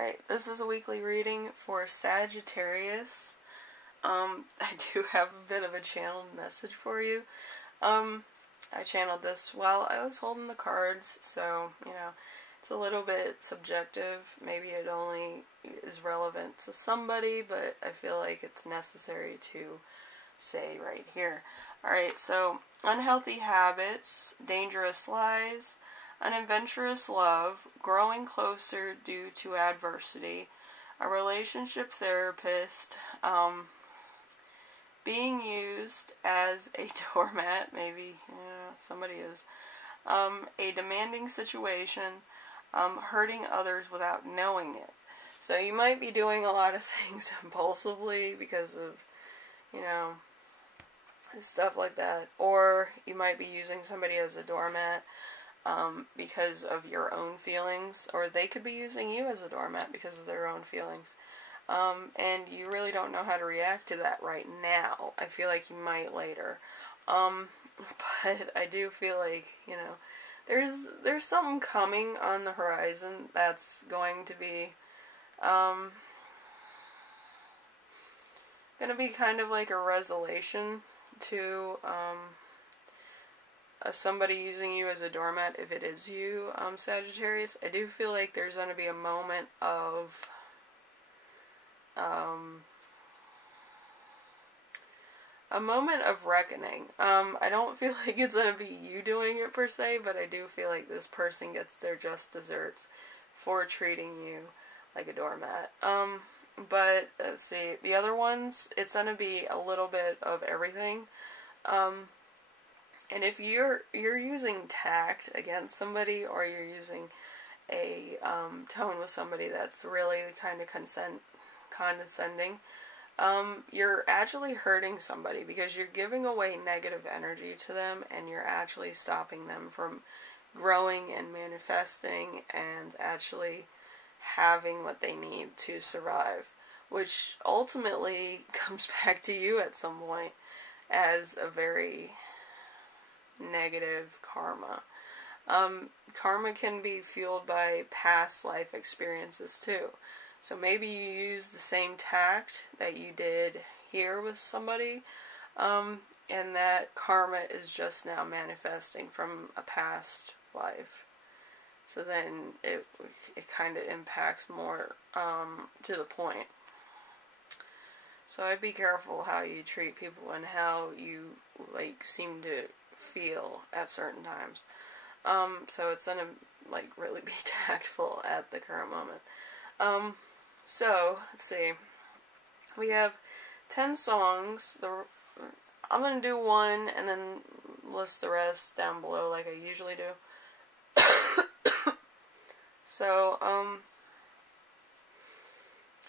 Alright, this is a weekly reading for Sagittarius. I do have a bit of a channeled message for you. I channeled this while I was holding the cards, so, you know, it's a little bit subjective. Maybe it only is relevant to somebody, but I feel like it's necessary to say right here. Alright, so, unhealthy habits, dangerous lies, an adventurous love, growing closer due to adversity, a relationship therapist, being used as a doormat, maybe, yeah, somebody is, a demanding situation, hurting others without knowing it. So you might be doing a lot of things impulsively because of, you know, stuff like that. Or you might be using somebody as a doormat because of your own feelings, or they could be using you as a doormat because of their own feelings. And you really don't know how to react to that right now. I feel like you might later. But I do feel like, you know, there's something coming on the horizon that's going to be, kind of like a resolution to, somebody using you as a doormat, if it is you, Sagittarius. I do feel like there's going to be a moment of, reckoning. I don't feel like it's going to be you doing it per se, but I do feel like this person gets their just desserts for treating you like a doormat. But, let's see, the other ones, it's going to be a little bit of everything. And if you're using tact against somebody, or you're using a tone with somebody that's really kind of condescending, you're actually hurting somebody because you're giving away negative energy to them, and you're actually stopping them from growing and manifesting and actually having what they need to survive, which ultimately comes back to you at some point as a very negative karma. Karma can be fueled by past life experiences too. So maybe you use the same tact that you did here with somebody, and that karma is just now manifesting from a past life. So then it kind of impacts more to the point. So I'd be careful how you treat people and how you like seem to feel at certain times. So it's gonna like really be tactful at the current moment. So let's see. We have 10 songs. I'm gonna do one and then list the rest down below like I usually do. So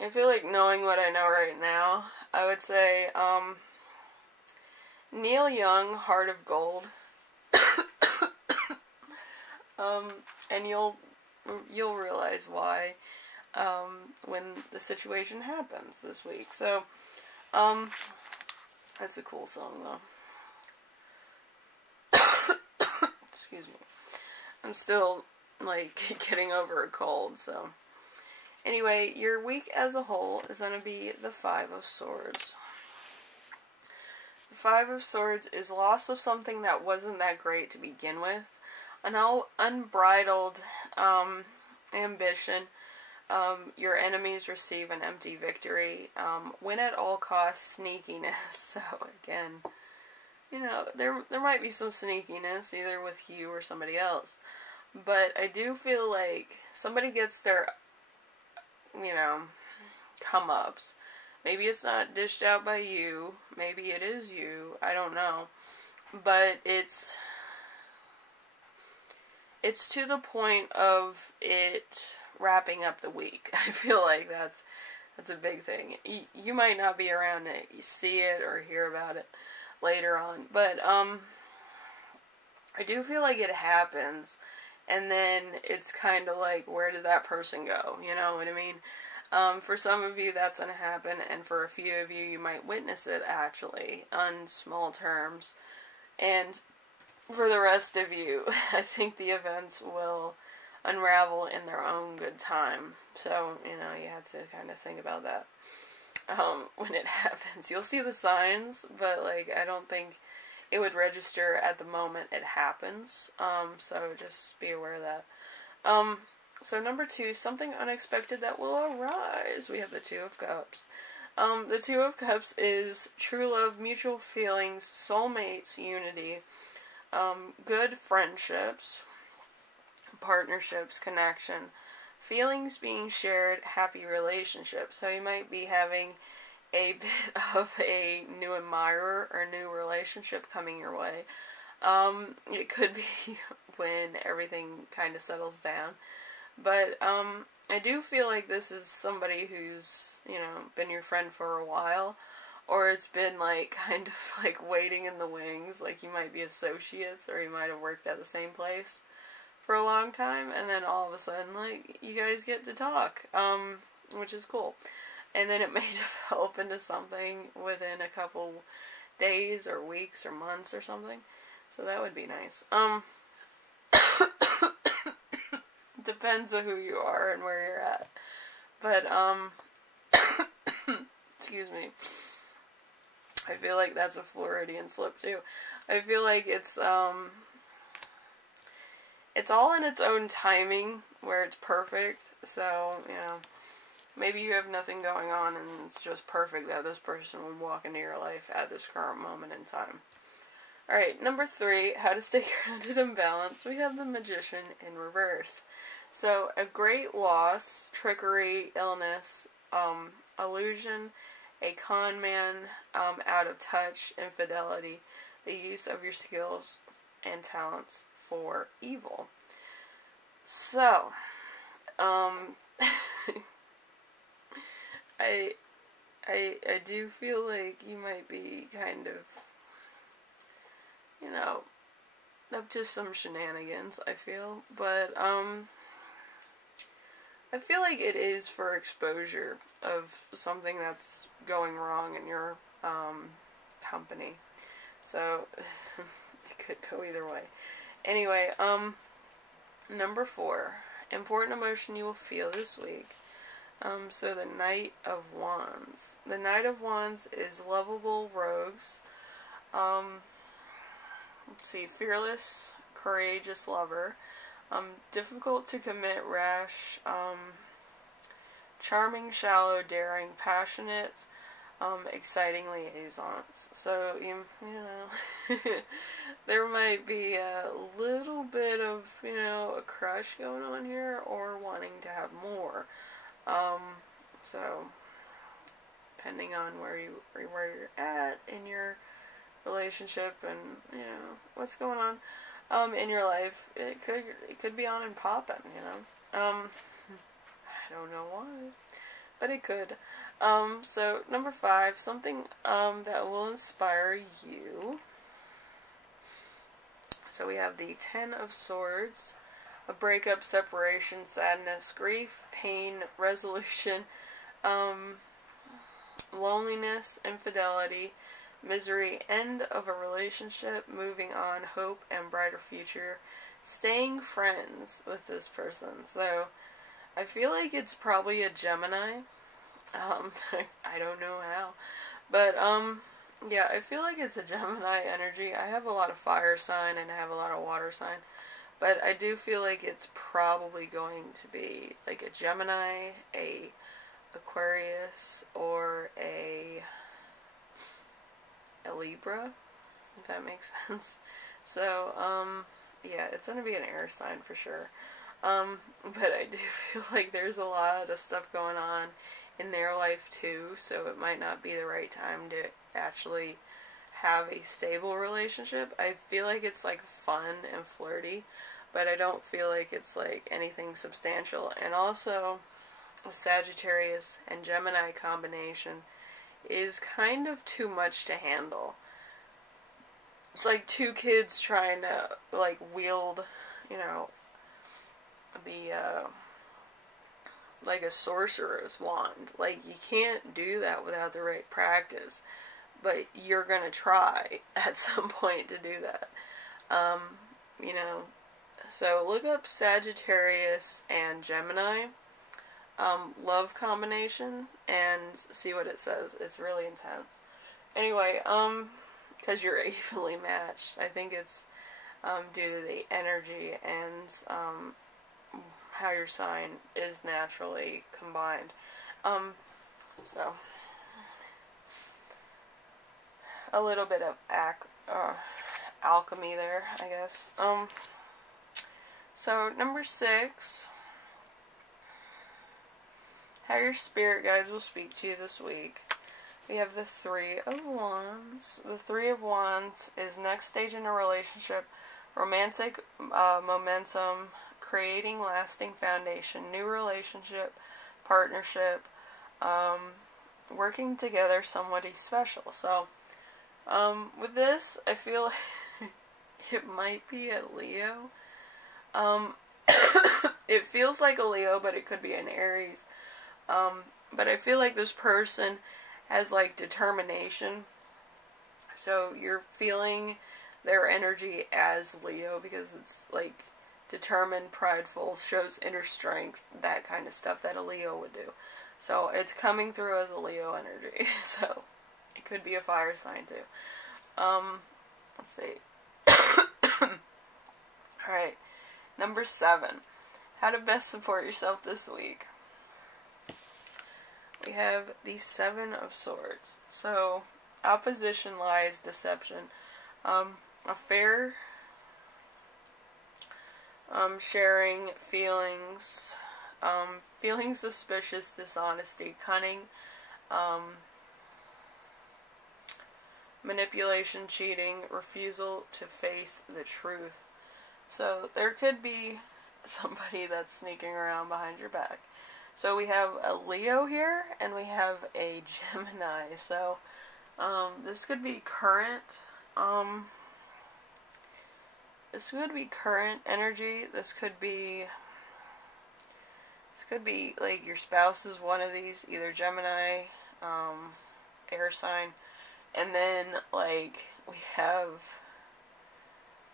I feel like knowing what I know right now, I would say Neil Young, Heart of Gold. And you'll realize why when the situation happens this week. So that's a cool song though. Excuse me. I'm still like getting over a cold, so anyway, your week as a whole is going to be the 5 of Swords. The 5 of Swords is loss of something that wasn't that great to begin with. An unbridled ambition. Your enemies receive an empty victory. Win at all costs sneakiness. So again, you know, there might be some sneakiness either with you or somebody else. But I do feel like somebody gets their, you know, come-ups. Maybe it's not dished out by you. Maybe it is you. I don't know. But it's to the point of it wrapping up the week. I feel like that's a big thing. You might not be around to see it or hear about it later on. But I do feel like it happens. And then it's kind of like, where did that person go? You know what I mean? For some of you, that's going to happen. And for a few of you, you might witness it, actually, on small terms. And for the rest of you, I think the events will unravel in their own good time. So, you know, you have to kind of think about that. When it happens, you'll see the signs, but, like, I don't think it would register at the moment it happens. So just be aware of that. So number 2, something unexpected that will arise. We have the Two of Cups. The Two of Cups is true love, mutual feelings, soulmates, unity, good friendships, partnerships, connection, feelings being shared, happy relationships. So you might be having a bit of a new admirer or new relationship coming your way. It could be when everything kind of settles down. But I do feel like this is somebody who's, you know, been your friend for a while. Or it's been, like, kind of, like, waiting in the wings. Like, you might be associates, or you might have worked at the same place for a long time. And then all of a sudden, like, you guys get to talk, which is cool. And then it may develop into something within a couple days or weeks or months or something. So that would be nice. Depends on who you are and where you're at. But, excuse me. I feel like that's a Floridian slip too. I feel like it's all in its own timing where it's perfect. So, you know, maybe you have nothing going on and it's just perfect that this person would walk into your life at this current moment in time. Alright, number 3, how to stay grounded and balanced. We have the Magician in reverse. So, a great loss, trickery, illness, illusion, a con man, out of touch, infidelity, the use of your skills and talents for evil. So, I do feel like you might be kind of, you know, up to some shenanigans, I feel, but, I feel like it is for exposure of something that's going wrong in your, company. So, it could go either way. Anyway, number 4, important emotion you will feel this week. So the Knight of Wands. The Knight of Wands is lovable rogues. Let's see, fearless, courageous lover. Difficult to commit, rash, charming, shallow, daring, passionate, exciting liaisons. So, you know, there might be a little bit of, you know, a crush going on here, or wanting to have more. So, depending on where you're at in your relationship and, you know, what's going on, in your life, it could be on and popping, you know. I don't know why, but it could. So, number 5, something, that will inspire you. So we have the 10 of Swords, a breakup, separation, sadness, grief, pain, resolution, loneliness, infidelity, misery, end of a relationship, moving on, hope, and brighter future, staying friends with this person. So, I feel like it's probably a Gemini. I don't know how. But, yeah, I feel like it's a Gemini energy. I have a lot of fire sign and I have a lot of water sign. But I do feel like it's probably going to be like a Gemini, a Aquarius, or a Libra, if that makes sense. So, yeah, it's going to be an air sign for sure. But I do feel like there's a lot of stuff going on in their life too, so it might not be the right time to actually have a stable relationship. I feel like it's like fun and flirty, but I don't feel like it's like anything substantial. And also, a Sagittarius and Gemini combination is kind of too much to handle. It's like two kids trying to, like, wield, you know, the, like a sorcerer's wand. Like, you can't do that without the right practice, but you're gonna try at some point to do that. You know, So look up Sagittarius and Gemini love combination and see what it says. It's really intense. Anyway, because you're evenly matched. I think it's due to the energy and how your sign is naturally combined. So a little bit of alchemy there, I guess. So number 6, how your spirit guides will speak to you this week. We have the 3 of Wands. The 3 of Wands is next stage in a relationship, romantic momentum, creating lasting foundation, new relationship, partnership, working together, somebody special. So, with this, I feel like it might be a Leo. It feels like a Leo, but it could be an Aries. But I feel like this person has, like, determination. So you're feeling their energy as Leo because it's, like, determined, prideful, shows inner strength, that kind of stuff that a Leo would do. So it's coming through as a Leo energy. So it could be a fire sign, too. Let's see. Alright. Number 7. How to best support yourself this week. We have the 7 of Swords. So, opposition, lies, deception. Affair, sharing, feelings, feeling suspicious, dishonesty, cunning, manipulation, cheating, refusal to face the truth. So, there could be somebody that's sneaking around behind your back. So we have a Leo here, and we have a Gemini. So, this could be current, energy. This could be, like, your spouse is one of these, either Gemini, air sign, and then, like, we have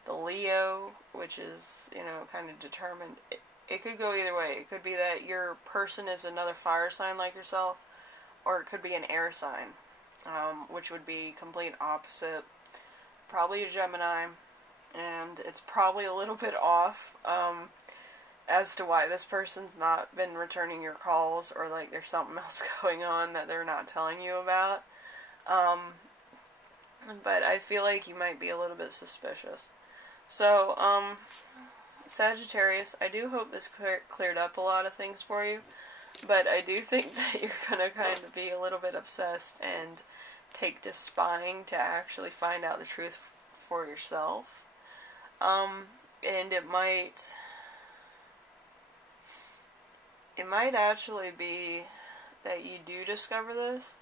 the Leo, which is, you know, kind of determined. It could go either way. It could be that your person is another fire sign like yourself, or it could be an air sign, which would be complete opposite. Probably a Gemini, and it's probably a little bit off as to why this person's not been returning your calls, or like there's something else going on that they're not telling you about. But I feel like you might be a little bit suspicious. So, Sagittarius, I do hope this cleared up a lot of things for you, but I do think that you're going to kind of be a little bit obsessed and take to spying to actually find out the truth for yourself. And it might actually be that you do discover this,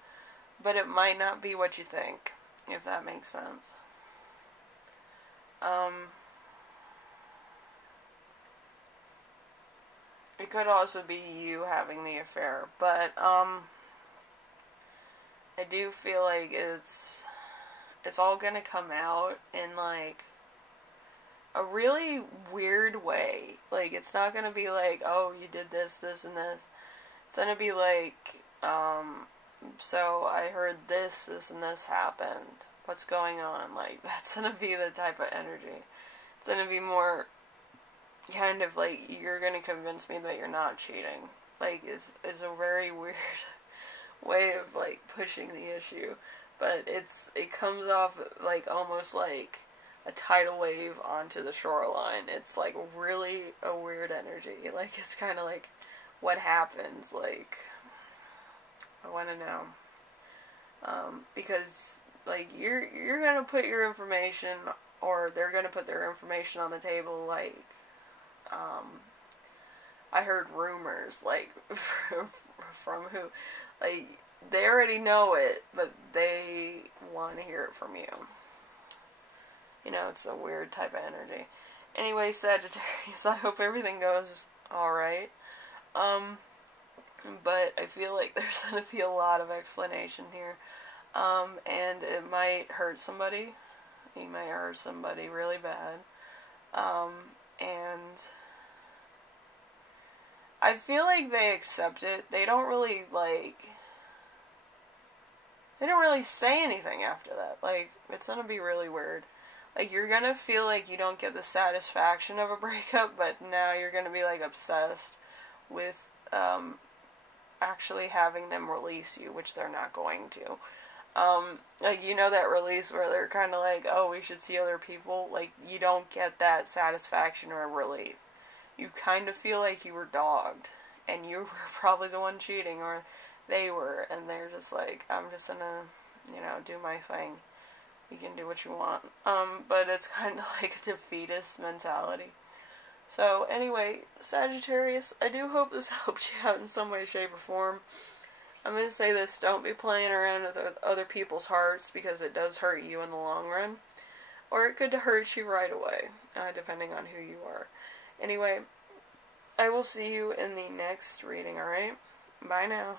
but it might not be what you think, if that makes sense. It could also be you having the affair, but, I do feel like it's all gonna come out in, like, a really weird way. Like, it's not gonna be like, oh, you did this, this, and this. It's gonna be like, so I heard this, and this happened. What's going on? Like, that's gonna be the type of energy. It's gonna be more kind of like, you're gonna convince me that you're not cheating. Like, is a very weird way of, like, pushing the issue. But it comes off, like, almost like a tidal wave onto the shoreline. It's, like, really a weird energy. Like, it's kind of like, what happens? Like, I want to know. Because, like, you're gonna put your information, or they're gonna put their information on the table, like, I heard rumors, like, from who, like, they already know it, but they want to hear it from you. You know, it's a weird type of energy. Anyway, Sagittarius, I hope everything goes alright. But I feel like there's going to be a lot of explanation here. And it might hurt somebody. You might hurt somebody really bad. and I feel like they accept it. They don't really, like, they don't really say anything after that. Like, it's gonna be really weird. Like, you're gonna feel like you don't get the satisfaction of a breakup, but now you're gonna be, like, obsessed with, actually having them release you, which they're not going to. Like, you know that release where they're kind of like, oh, we should see other people? Like, you don't get that satisfaction or relief. You kind of feel like you were dogged, and you were probably the one cheating, or they were, and they're just like, I'm just gonna, you know, do my thing. You can do what you want. But it's kind of like a defeatist mentality. So, anyway, Sagittarius, I do hope this helped you out in some way, shape, or form. I'm going to say this, don't be playing around with other people's hearts, because it does hurt you in the long run. Or it could hurt you right away, depending on who you are. Anyway, I will see you in the next reading, alright? Bye now.